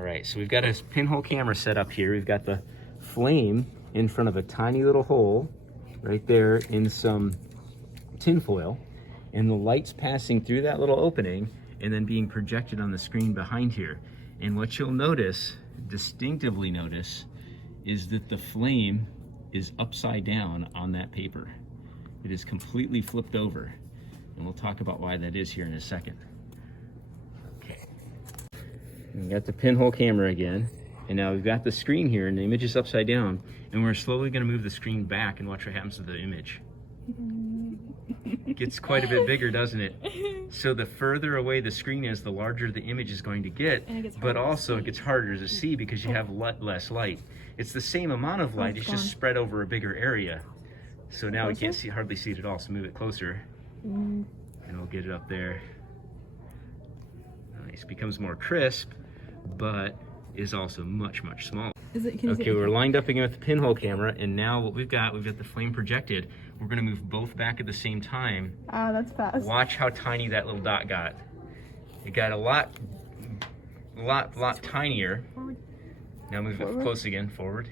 All right, so we've got a pinhole camera set up here. We've got the flame in front of a tiny little hole right there in some tinfoil, and the light's passing through that little opening and then being projected on the screen behind here. And what you'll notice, distinctively notice, is that the flame is upside down on that paper. It is completely flipped over, and we'll talk about why that is here in a second. Okay, we got the pinhole camera again, and now we've got the screen here, and the image is upside down, and we're slowly going to move the screen back and watch what happens to the image. It gets quite a bit bigger, doesn't it? So the further away the screen is, the larger the image is going to get, but also it gets harder to see because you have less light. It's the same amount of light, it's just spread over a bigger area. So now we can't hardly see it at all, so move it closer, and we'll get it up there. Nice, becomes more crisp, but is also much smaller. Okay, we're lined up again with the pinhole camera, and now what we've got the flame projected. We're gonna move both back at the same time. Ah, that's fast. Watch how tiny that little dot got. It got a lot tinier. Forward. Now move it close again, forward,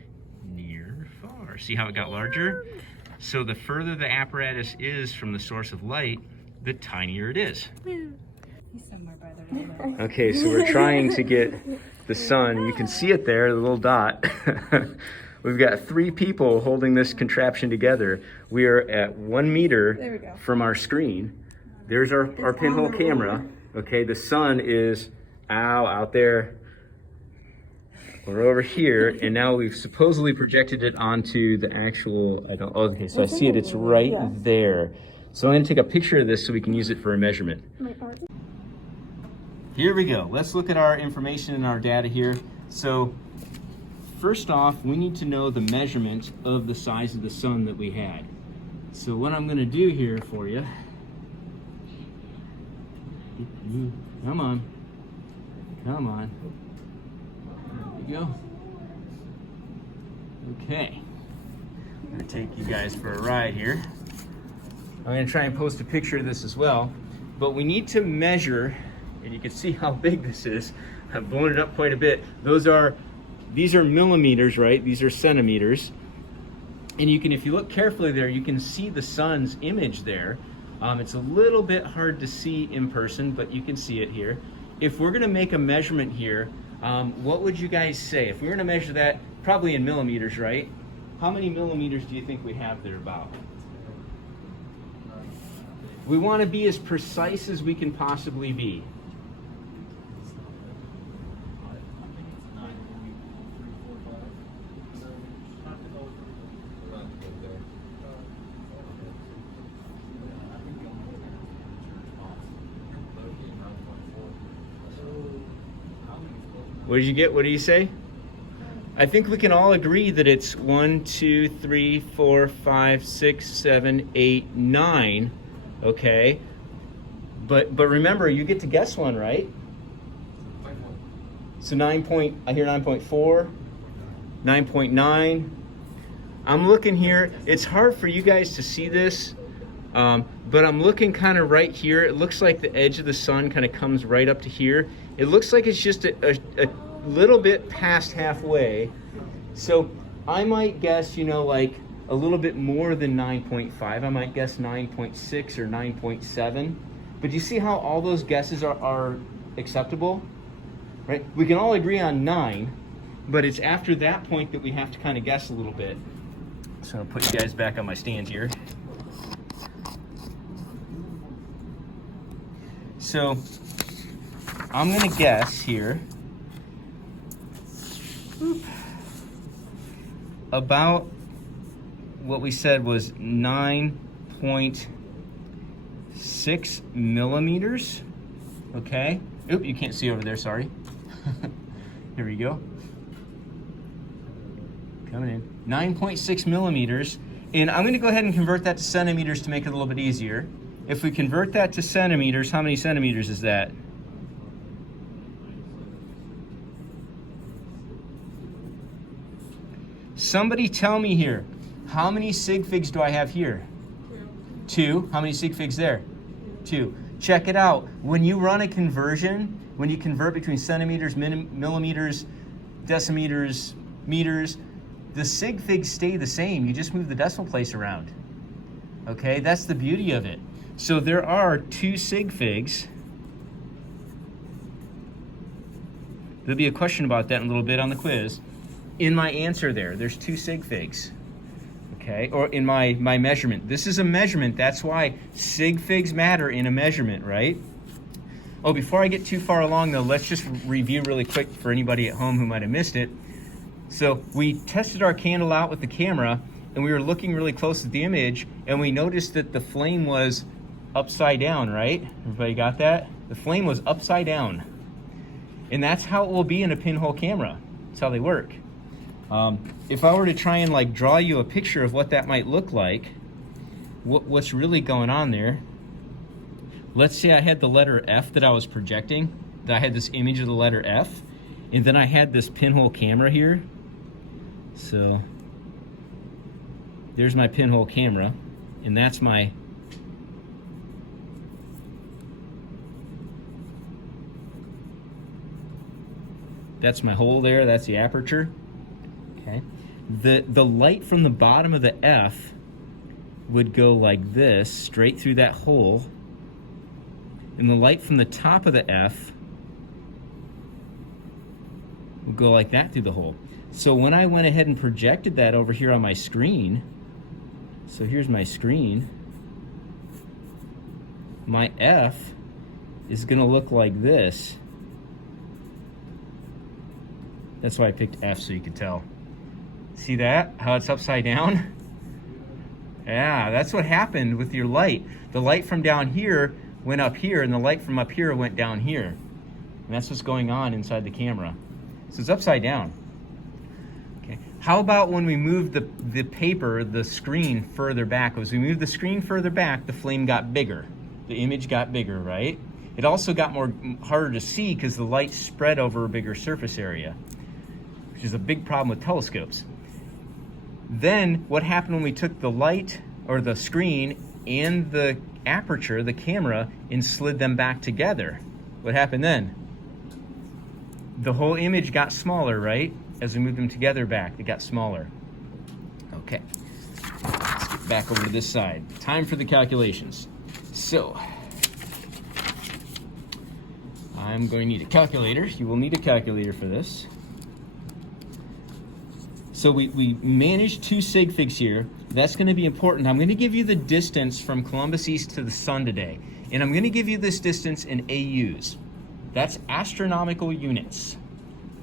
near, far. See how it got larger? So the further the apparatus is from the source of light, the tinier it is. He's somewhere by there. Okay, so we're trying to get the sun. You can see it there, the little dot. We've got 3 people holding this contraption together. We are at 1 meter from our screen. There's our pinhole camera. Okay, the sun is out there. We're over here, and now we've supposedly projected it onto the actual, okay, so I see it, it's right there. So I'm gonna take a picture of this so we can use it for a measurement. Here we go. Let's look at our information and our data here. So first off, we need to know the measurement of the size of the sun that we had. So what I'm gonna do here for you, come on. There we go. Okay. I'm gonna take you guys for a ride here. I'm gonna try and post a picture of this as well, but we need to measure, and you can see how big this is. I've blown it up quite a bit. These are millimeters, right? These are centimeters. And you can, if you look carefully there, you can see the sun's image there. It's a little bit hard to see in person, but you can see it here. If we're gonna make a measurement here, what would you guys say? If we were gonna measure that, probably in millimeters, right? How many millimeters do you think we have there about? We wanna be as precise as we can possibly be. What did you get? What do you say? I think we can all agree that it's 1, 2, 3, 4, 5, 6, 7, 8, 9. Okay. But remember, you get to guess one, right? So I hear 9.4, 9.9. I'm looking here. It's hard for you guys to see this, but I'm looking kind of right here. It looks like the edge of the sun kind of comes right up to here. It looks like it's just a little bit past halfway. So I might guess, like a little bit more than 9.5. I might guess 9.6 or 9.7. But you see how all those guesses are acceptable, right? We can all agree on 9, but it's after that point that we have to kind of guess a little bit. So I'll put you guys back on my stand here. So I'm gonna guess here about what we said was 9.6 millimeters. Okay. Oop, you can't see over there, sorry. Here we go. Coming in. 9.6 millimeters. And I'm gonna go ahead and convert that to centimeters to make it a little bit easier. If we convert that to centimeters, how many centimeters is that? Somebody tell me here, how many sig figs do I have here? 2. How many sig figs there? 2. Check it out. When you run a conversion, when you convert between centimeters, millimeters, decimeters, meters, the sig figs stay the same. You just move the decimal place around. Okay, that's the beauty of it. So there are 2 sig figs. There'll be a question about that in a little bit on the quiz. In my answer there's 2 sig figs. Okay, or in my measurement. This is a measurement, that's why sig figs matter in a measurement, right? Oh, before I get too far along though, let's just review really quick for anybody at home who might have missed it. So we tested our candle out with the camera and we were looking really close at the image and we noticed that the flame was upside down, right? Everybody got that? The flame was upside down. And that's how it will be in a pinhole camera. That's how they work. If I were to try and like draw you a picture of what that might look like, what's really going on there, let's say I had the letter F that I was projecting, that I had this image of the letter F, and then I had this pinhole camera here. So there's my pinhole camera, and that's my hole there, that's the aperture. Okay. The light from the bottom of the F would go like this, straight through that hole. And the light from the top of the F would go like that through the hole. So when I went ahead and projected that over here on my screen, so here's my screen, my F is gonna look like this. That's why I picked F, so you could tell. See that, how it's upside down? Yeah, that's what happened with your light. The light from down here went up here, and the light from up here went down here. And that's what's going on inside the camera. So it's upside down. Okay. How about when we moved the paper, the screen further back? As we moved the screen further back, the flame got bigger. The image got bigger, right? It also got harder to see because the light spread over a bigger surface area, which is a big problem with telescopes. Then what happened when we took the light or the screen and the aperture, the camera, and slid them back together? What happened then? The whole image got smaller, right? As we moved them together back, it got smaller. Okay, let's get back over to this side. Time for the calculations. So, I'm going to need a calculator. You will need a calculator for this. So we managed 2 sig figs here. That's going to be important. I'm going to give you the distance from Columbus East to the sun today. And I'm going to give you this distance in AUs. That's astronomical units.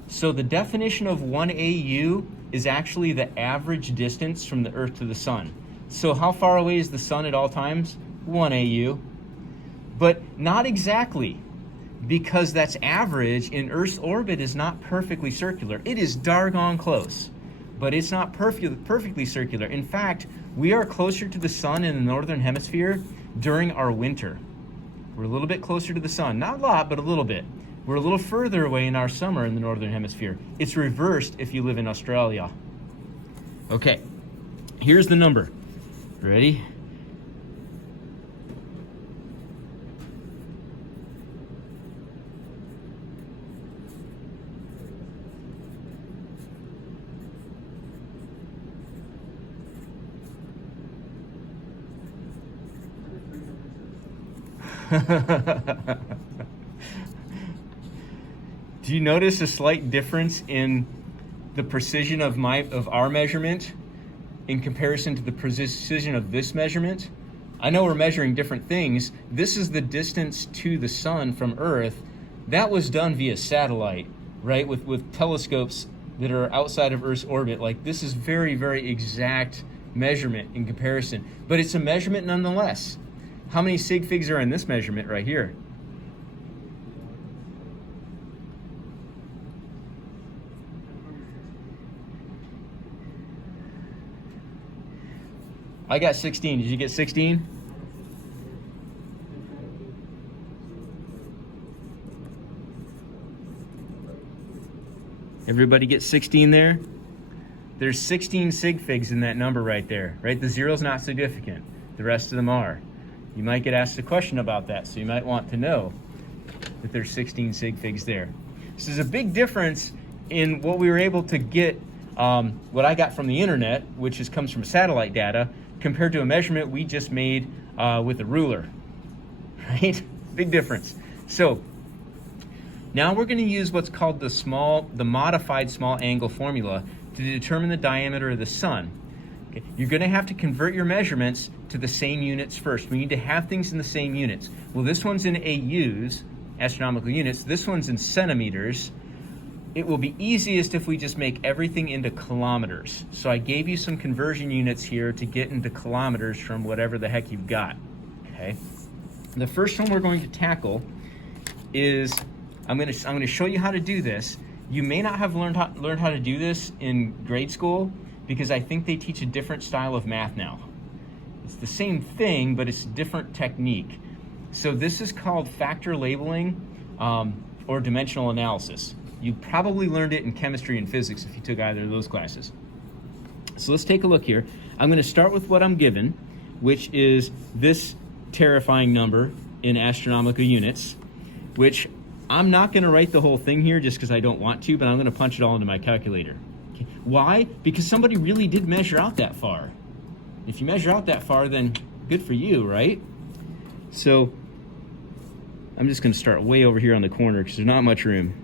So the definition of 1 AU is actually the average distance from the Earth to the sun. So how far away is the sun at all times? 1 AU. But not exactly, because that's average, and Earth's orbit is not perfectly circular. It is darn close, but it's not perfectly circular. In fact, we are closer to the sun in the northern hemisphere during our winter. We're a little bit closer to the sun. Not a lot, but a little bit. We're a little further away in our summer in the northern hemisphere. It's reversed if you live in Australia. Okay, here's the number. Ready? Do you notice a slight difference in the precision of our measurement in comparison to the precision of this measurement? I know we're measuring different things. This is the distance to the sun from Earth. That was done via satellite, right? With telescopes that are outside of Earth's orbit. Like, this is very, very exact measurement in comparison, but it's a measurement nonetheless. How many sig figs are in this measurement right here? I got 16. Did you get 16? Everybody get 16 there? There's 16 sig figs in that number right there, right? The zero's not significant. The rest of them are. You might get asked a question about that, so you might want to know. that there's 16 sig figs there. So there's a big difference in what we were able to get, what I got from the internet, which comes from satellite data, compared to a measurement we just made with a ruler, right? Big difference. So now we're going to use what's called the modified small angle formula to determine the diameter of the sun. Okay. You're going to have to convert your measurements to the same units first. We need to have things in the same units. Well, this one's in AUs, astronomical units. This one's in centimeters. It will be easiest if we just make everything into kilometers. So I gave you some conversion units here to get into kilometers from whatever the heck you've got, okay? The first one we're going to tackle is, I'm going to show you how to do this. You may not have learned how to do this in grade school because I think they teach a different style of math now. It's the same thing, but it's a different technique. So this is called factor labeling or dimensional analysis. You probably learned it in chemistry and physics if you took either of those classes. So let's take a look here. I'm going to start with what I'm given, which is this terrifying number in astronomical units, which I'm not going to write the whole thing here just because I don't want to, but I'm going to punch it all into my calculator. Okay. Why? Because somebody really did measure out that far. If you measure out that far, then good for you, right? So I'm just going to start way over here on the corner because there's not much room.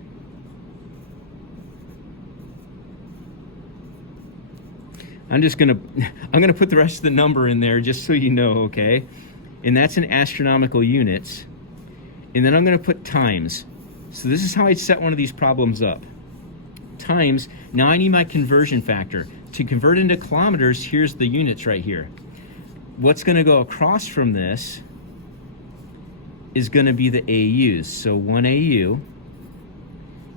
I'm gonna put the rest of the number in there just so you know, okay? And that's in astronomical units. And then I'm gonna put times. So this is how I'd set one of these problems up. Times, now I need my conversion factor. To convert into kilometers, here's the units right here. What's gonna go across from this is gonna be the AUs. So 1 AU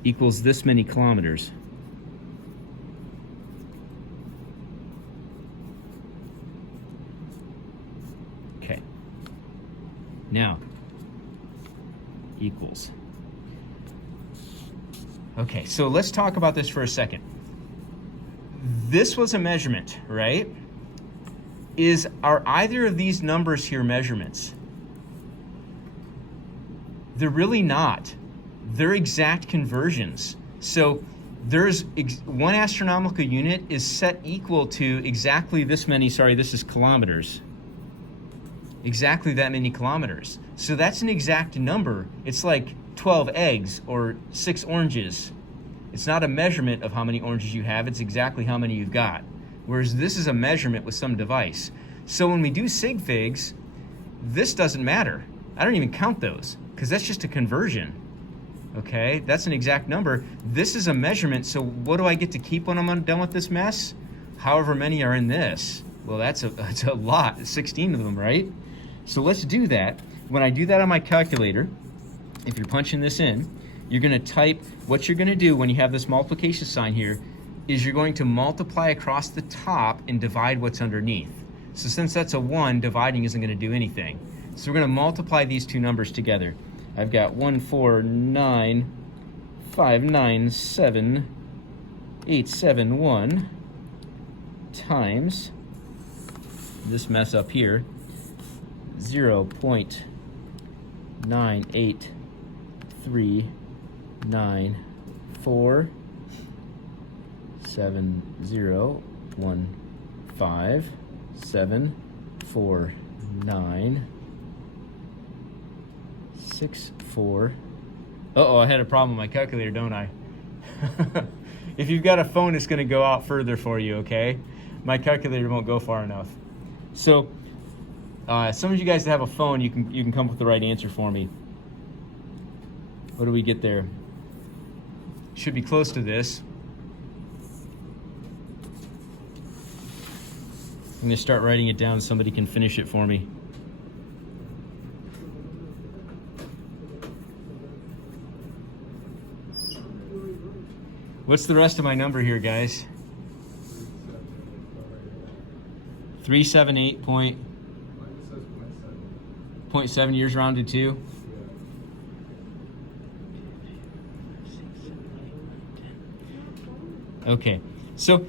equals this many kilometers. Okay. Now, equals. Okay, so let's talk about this for a second. This was a measurement, right? Are either of these numbers here measurements? They're really not. They're exact conversions. So there's one astronomical unit is set equal to exactly this many, sorry, this is kilometers. Exactly that many kilometers. So that's an exact number. It's like 12 eggs or 6 oranges. It's not a measurement of how many oranges you have, it's exactly how many you've got. Whereas this is a measurement with some device. So when we do sig figs, this doesn't matter. I don't even count those because that's just a conversion. Okay, that's an exact number. This is a measurement, so what do I get to keep when I'm done with this mess? However many are in this. Well, that's a lot, 16 of them, right? So let's do that. When I do that on my calculator, if you're punching this in, you're gonna type, what you're gonna do when you have this multiplication sign here, is you're going to multiply across the top and divide what's underneath. So since that's a 1, dividing isn't gonna do anything. So we're gonna multiply these two numbers together. I've got 149,597,871 times this mess up here, 0.983957015749464. Uh-oh, I had a problem with my calculator, don't I? If you've got a phone, it's going to go out further for you, okay? My calculator won't go far enough. So, some of you guys that have a phone, you can come up with the right answer for me. What do we get there? Should be close to this. I'm going to start writing it down so somebody can finish it for me. What's the rest of my number here, guys? 378.7 years rounded to. Okay, so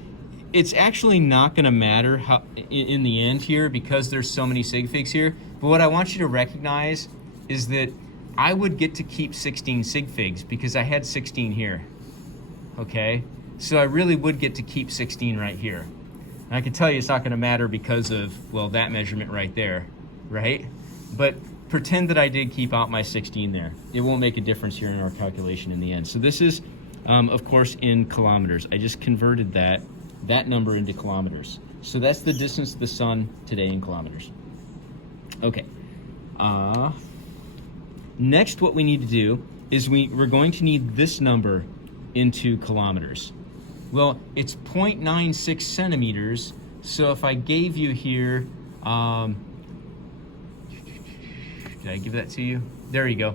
it's actually not going to matter how in the end here because there's so many sig figs here. But what I want you to recognize is that I would get to keep 16 sig figs because I had 16 here, okay? So I really would get to keep 16 right here. And I can tell you it's not gonna matter because of, well, that measurement right there, right? But pretend that I did keep out my 16 there. It won't make a difference here in our calculation in the end. So this is, of course, in kilometers. I just converted that number into kilometers. So that's the distance to the sun today in kilometers. Okay. Next, what we need to do is we're going to need this number into kilometers. Well, it's 0.96 centimeters. So if I gave you here, did I give that to you? There you go.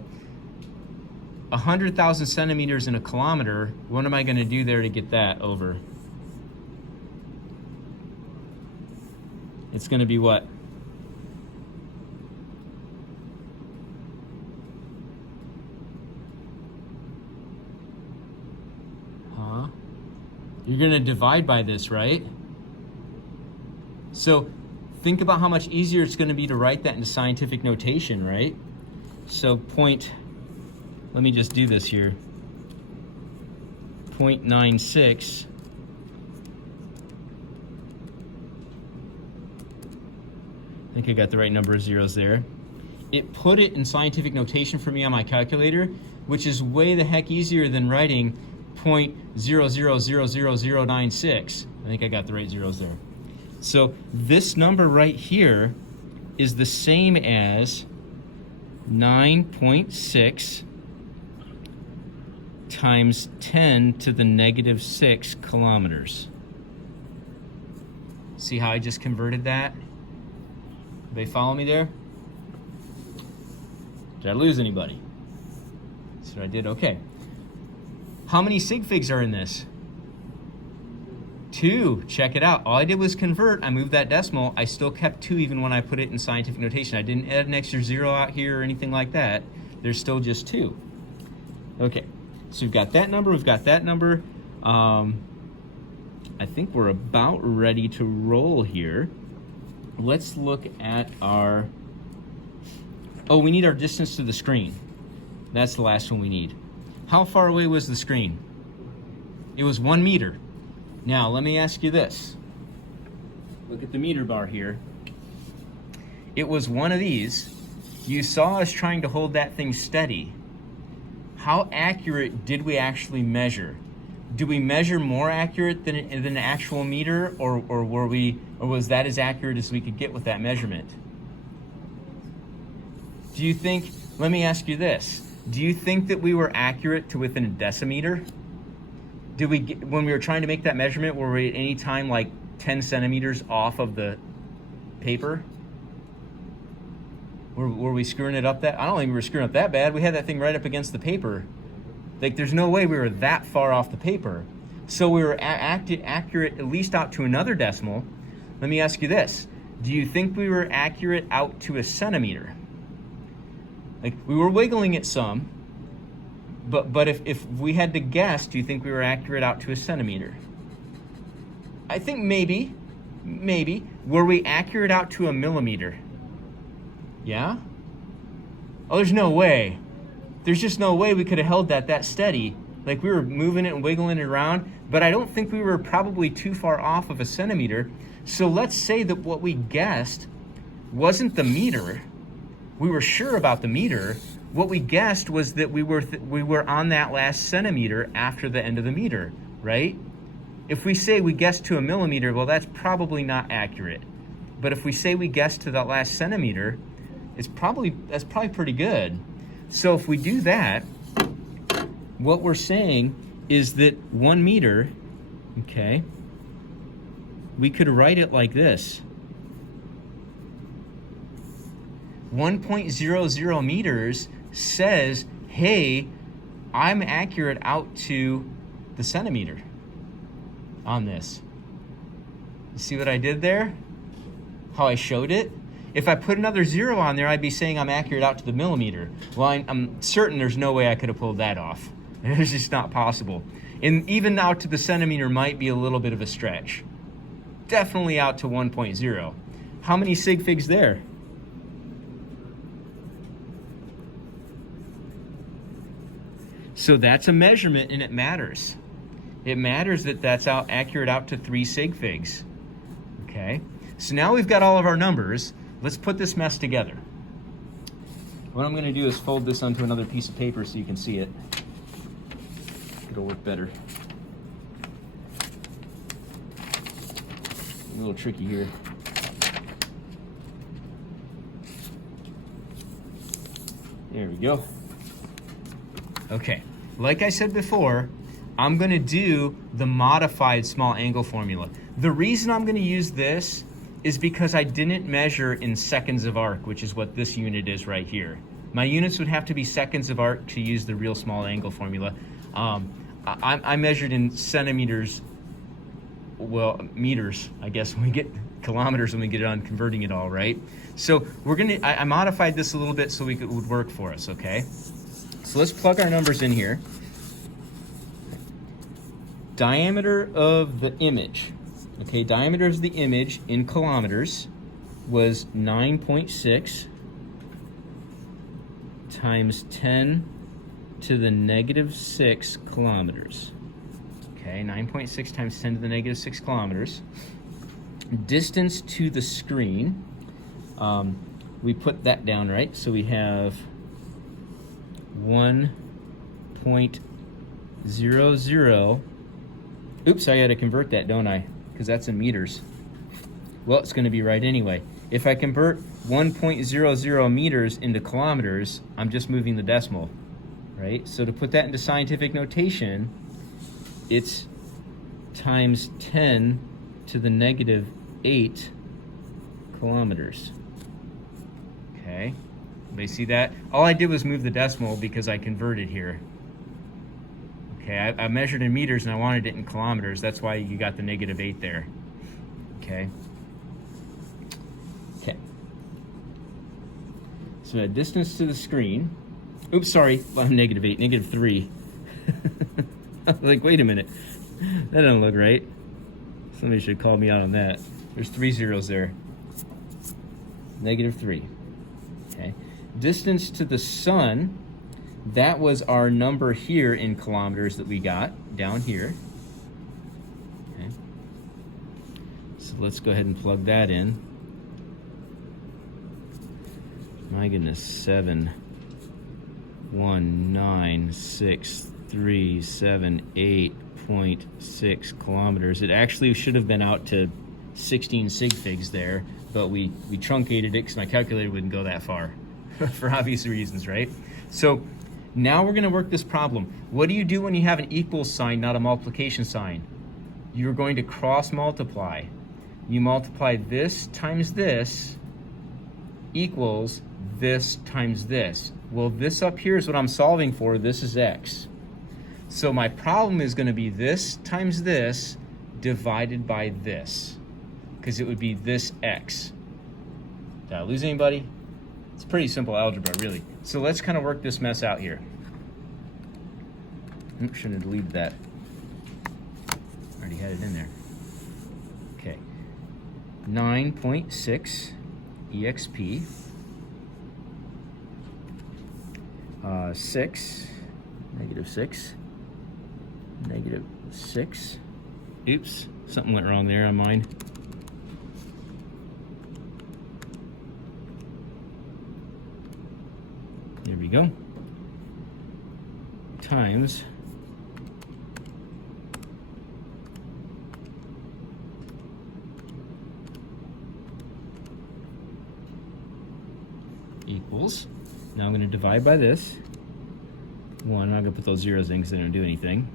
100,000 centimeters in a kilometer. What am I going to do there to get that over? It's going to be what? Huh? You're going to divide by this, right? So think about how much easier it's going to be to write that into scientific notation, right? So let me just do this here. 0.96 I think I got the right number of zeros there. It put it in scientific notation for me on my calculator, which is way the heck easier than writing 0.0000096. I think I got the right zeros there. So this number right here is the same as 9.6 times 10 to the negative 6 kilometers. See how I just converted that? They follow me there? Did I lose anybody? So I did, okay. How many sig figs are in this? 2, check it out. All I did was convert, I moved that decimal, I still kept 2 even when I put it in scientific notation. I didn't add an extra 0 out here or anything like that. There's still just 2. Okay, so we've got that number, we've got that number. I think we're about ready to roll here. Let's look at our, we need our distance to the screen. That's the last one we need. How far away was the screen? It was 1 meter. Now, let me ask you this. Look at the meter bar here. It was one of these. You saw us trying to hold that thing steady. How accurate did we actually measure? Do we measure more accurate than an actual meter, or was that as accurate as we could get with that measurement? Do you think, let me ask you this, do you think that we were accurate to within a decimeter? Did we, when we were trying to make that measurement, were we at any time like 10 centimeters off of the paper? Were we screwing it up that? I don't think we were screwing up that bad. We had that thing right up against the paper. Like, there's no way we were that far off the paper. So we were accurate at least out to another decimal. Let me ask you this. Do you think we were accurate out to a centimeter? Like, we were wiggling it some, but if we had to guess, do you think we were accurate out to a centimeter? I think maybe. Were we accurate out to a millimeter? Yeah? Oh, there's no way. There's just no way we could have held that steady. Like, we were moving it and wiggling it around, but I don't think we were probably too far off of a centimeter. So let's say that what we guessed wasn't the meter. We were sure about the meter. What we guessed was that we were on that last centimeter after the end of the meter, right? If we say we guessed to a millimeter, well, that's probably not accurate. But if we say we guessed to that last centimeter, that's probably pretty good. So if we do that, what we're saying is that 1 meter, okay, we could write it like this. 1.00 meters says, hey, I'm accurate out to the centimeter on this. You see what I did there? How I showed it? If I put another 0 on there, I'd be saying I'm accurate out to the millimeter. Well, I'm certain there's no way I could have pulled that off. It's just not possible. And even out to the centimeter might be a little bit of a stretch. Definitely out to 1.0. How many sig figs there? So that's a measurement, and it matters. It matters that that's accurate out to 3 sig figs. Okay, so now we've got all of our numbers. Let's put this mess together. What I'm going to do is fold this onto another piece of paper so you can see it. It'll work better. A little tricky here. There we go. Okay, like I said before, I'm going to do the modified small angle formula. The reason I'm going to use this is because I didn't measure in seconds of arc, which is what this unit is right here. My units would have to be seconds of arc to use the real small angle formula. I measured in centimeters, well, meters, I guess, when we get kilometers when we get on converting it all, right? So I modified this a little bit so it would work for us, okay? So let's plug our numbers in here. Diameter of the image. Okay, diameter of the image in kilometers was 9.6 times 10 to the negative 6 kilometers. Okay, 9.6 times 10 to the negative 6 kilometers. Distance to the screen, we put that down, right? So we have 1.00. Oops, I gotta convert that, don't I? Because that's in meters. Well, it's gonna be right anyway. If I convert 1.00 meters into kilometers, I'm just moving the decimal, right? So to put that into scientific notation, it's times 10 to the negative 8 kilometers. Okay, everybody see that? All I did was move the decimal because I converted here. Okay, I measured in meters and I wanted it in kilometers. That's why you got the negative 8 there. Okay. Okay. So a distance to the screen. Oops, sorry, negative 8, negative 3. Like, wait a minute. That doesn't look right. Somebody should call me out on that. There's 3 zeros there. Negative 3. Okay. Distance to the sun. That was our number here in kilometers that we got down here. Okay. So let's go ahead and plug that in. My goodness, 7,196,378.6 kilometers. It actually should have been out to 16 sig figs there, but we truncated it because my calculator wouldn't go that far for obvious reasons, right? So now we're going to work this problem. What do you do when you have an equals sign, not a multiplication sign? You're going to cross multiply. You multiply this times this equals this times this. Well, this up here is what I'm solving for. This is x. So my problem is going to be this times this divided by this, because it would be this x. Did I lose anybody? It's pretty simple algebra, really. So let's kind of work this mess out here. Oops, shouldn't have deleted that. Already had it in there. Okay. 9.6 exp. 6, negative 6, negative 6. Oops, something went wrong there on mine. There we go. Times equals. Now I'm going to divide by this. 1, I'm not going to put those zeros in because they don't do anything.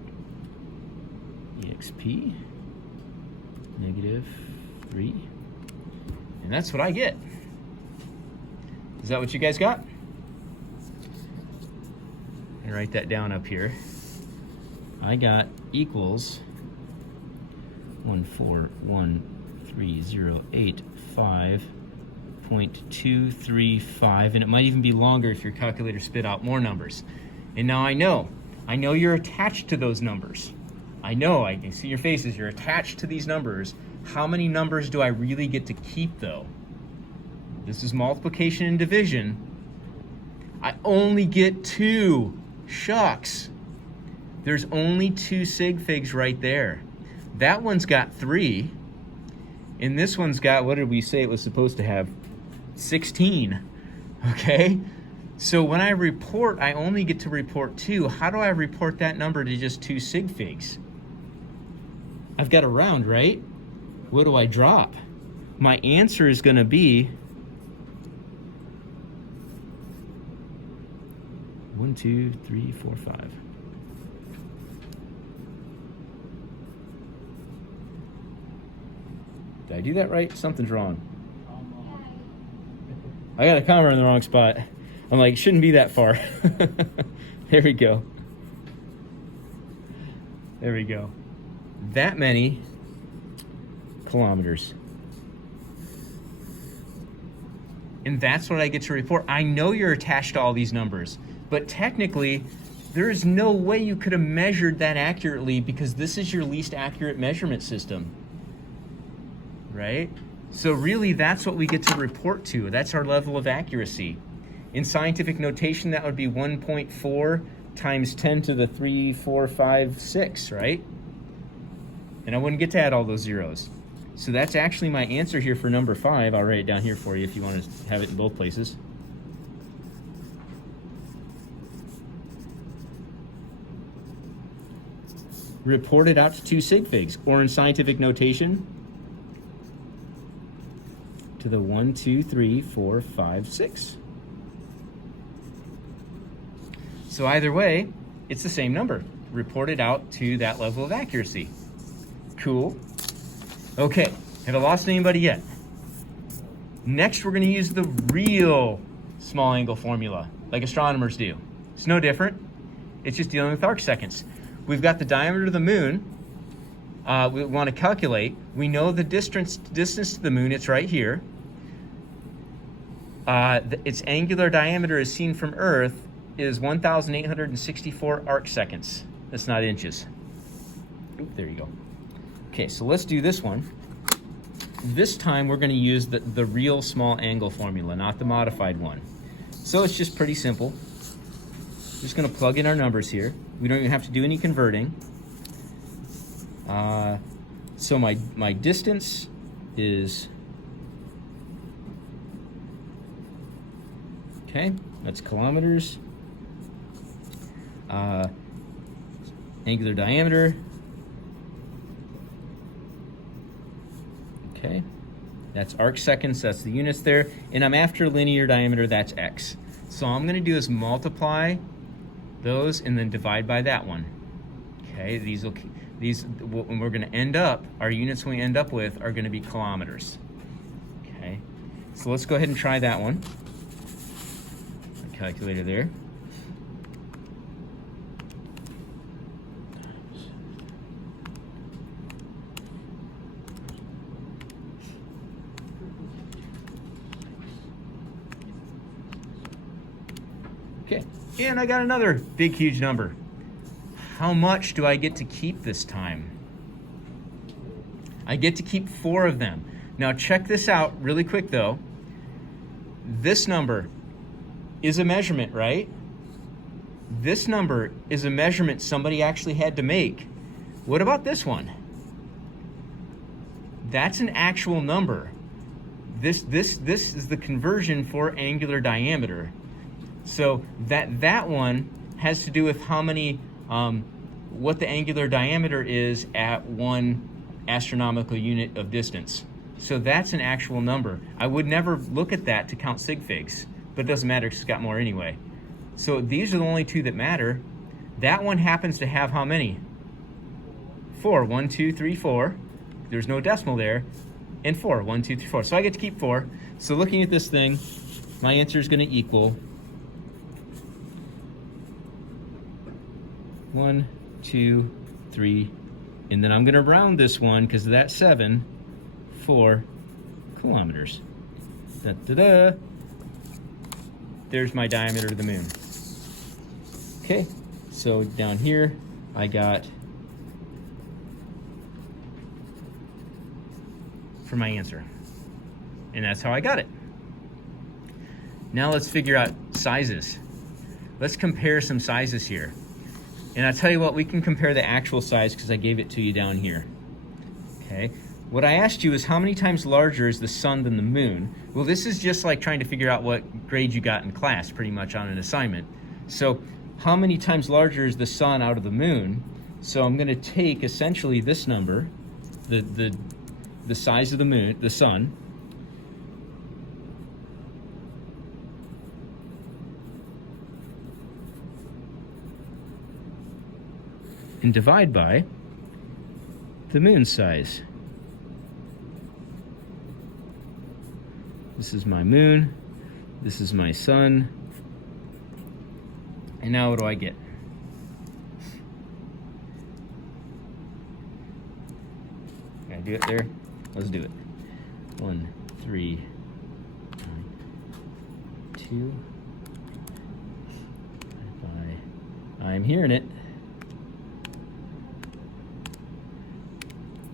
exp negative 3. And that's what I get. Is that what you guys got? And write that down up here. I got equals 1413085.235, and it might even be longer if your calculator spit out more numbers. And now I know you're attached to those numbers. I know, I can see your faces, you're attached to these numbers. How many numbers do I really get to keep though? This is multiplication and division. I only get 2. Shucks. There's only 2 sig figs right there. That one's got 3, and this one's got, what did we say it was supposed to have? 16, okay? So when I report, I only get to report 2. How do I report that number to just 2 sig figs? I've got a round, right? What do I drop? My answer is gonna be 1, 2, 3, 4, 5. Did I do that right? Something's wrong. I got a comma in the wrong spot. I'm like, shouldn't be that far. There we go. There we go. That many kilometers. And that's what I get to report. I know you're attached to all these numbers, but technically, there is no way you could have measured that accurately because this is your least accurate measurement system, right? So really, that's what we get to report to. That's our level of accuracy. In scientific notation, that would be 1.4 times 10 to the 3, 4, 5, 6, right? And I wouldn't get to add all those zeros. So that's actually my answer here for number 5. I'll write it down here for you if you want to have it in both places. Reported out to 2 sig figs, or in scientific notation, to the 1, 2, 3, 4, 5, 6. So either way, it's the same number, reported out to that level of accuracy. Cool. Okay, have I lost anybody yet? Next, we're gonna use the real small angle formula, like astronomers do. It's no different. It's just dealing with arc seconds. We've got the diameter of the moon. We want to calculate. We know the distance to the moon. It's right here. Its angular diameter as seen from Earth is 1,864 arc seconds. That's not inches. Oop, there you go. Okay, so let's do this one. This time we're going to use the real small angle formula, not the modified one. So it's just pretty simple. Just going to plug in our numbers here. We don't even have to do any converting. So my distance is, okay, that's kilometers. Angular diameter. Okay, that's arc seconds, that's the units there. And I'm after linear diameter, that's x. So all I'm gonna do is multiply those and then divide by that one. Okay, when we're gonna end up, our units we end up with are gonna be kilometers. Okay, so let's go ahead and try that one. My calculator there. Okay, and I got another big, huge number. How much do I get to keep this time? I get to keep 4 of them. Now check this out really quick though. This number is a measurement, right? This number is a measurement somebody actually had to make. What about this one? That's an actual number. This is the conversion for angular diameter. So that one has to do with how many, what the angular diameter is at 1 astronomical unit of distance. So that's an actual number. I would never look at that to count sig figs, but it doesn't matter because it's got more anyway. So these are the only 2 that matter. That one happens to have how many? 4. 1, 2, 3, 4. There's no decimal there. And 4. 1, 2, 3, 4. So I get to keep 4. So looking at this thing, my answer is going to equal 1, 2, 3, and then I'm going to round this one because of that 7, 4 kilometers. Da-da-da. There's my diameter of the moon. Okay, so down here I got, for my answer, and that's how I got it. Now let's figure out sizes. Let's compare some sizes here. And I'll tell you what, we can compare the actual size because I gave it to you down here. Okay. What I asked you is how many times larger is the sun than the moon? Well, this is just like trying to figure out what grade you got in class, pretty much on an assignment. So how many times larger is the sun out of the moon? So I'm going to take essentially this number, the size of the moon, the sun, and divide by the moon size. This is my moon, this is my sun, and now what do I get? Can I do it there? Let's do it. 1, 3, 2, I'm hearing it.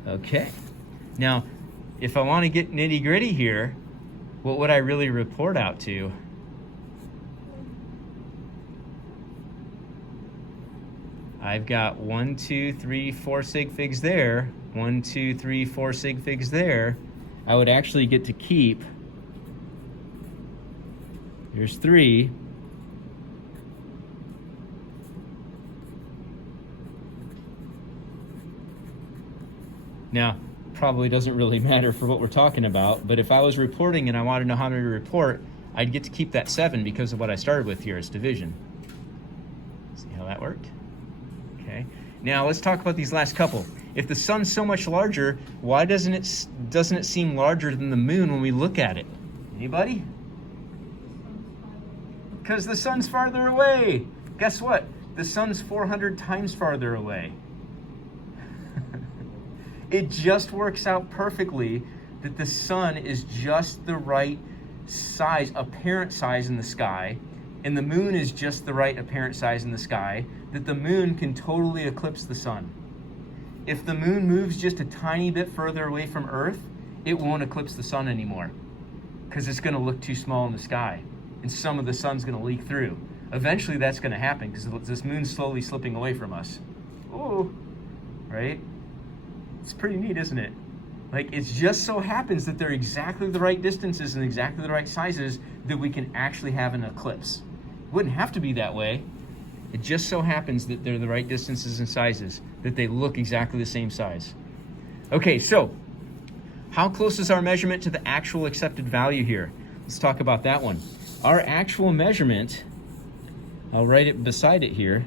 Okay. Now, if I want to get nitty gritty here, what would I really report out to? I've got 1, 2, 3, 4 sig figs there. 1, 2, 3, 4 sig figs there. I would actually get to keep, here's 3. Now, probably doesn't really matter for what we're talking about, but if I was reporting and I wanted to know how many to report, I'd get to keep that 7 because of what I started with here, it's division. See how that worked? Okay. Now let's talk about these last couple. If the sun's so much larger, why doesn't it seem larger than the moon when we look at it? Anybody? Because the sun's farther away. Guess what? The sun's 400 times farther away. It just works out perfectly that the sun is just the right size, apparent size in the sky, and the moon is just the right apparent size in the sky, that the moon can totally eclipse the sun. If the moon moves just a tiny bit further away from Earth, it won't eclipse the sun anymore because it's going to look too small in the sky, and some of the sun's going to leak through. Eventually that's going to happen because this moon's slowly slipping away from us. Ooh, right? It's pretty neat, isn't it? Like, it just so happens that they're exactly the right distances and exactly the right sizes that we can actually have an eclipse. It wouldn't have to be that way. It just so happens that they're the right distances and sizes, that they look exactly the same size. Okay, so how close is our measurement to the actual accepted value here? Let's talk about that one. Our actual measurement, I'll write it beside it here.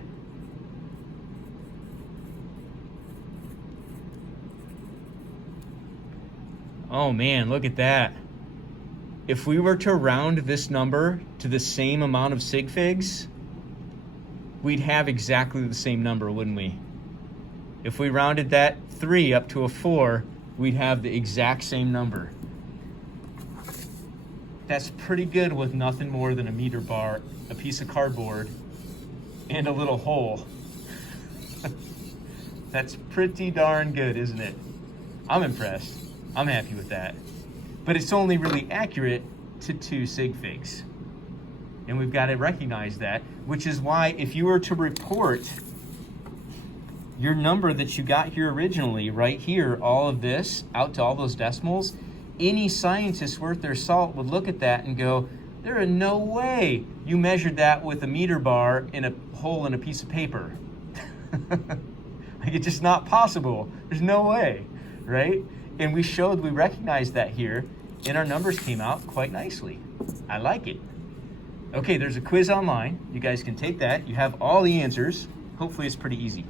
Oh man, look at that. If we were to round this number to the same amount of sig figs, we'd have exactly the same number, wouldn't we? If we rounded that 3 up to a 4, we'd have the exact same number. That's pretty good with nothing more than a meter bar, a piece of cardboard, and a little hole. That's pretty darn good, isn't it? I'm impressed. I'm happy with that. But it's only really accurate to 2 sig figs. And we've got to recognize that, which is why if you were to report your number that you got here originally, right here, all of this, out to all those decimals, any scientist worth their salt would look at that and go, there is no way you measured that with a meter bar in a hole in a piece of paper. Like, it's just not possible. There's no way, right? And we recognized that here, and our numbers came out quite nicely. I like it. Okay, there's a quiz online. You guys can take that. You have all the answers. Hopefully it's pretty easy.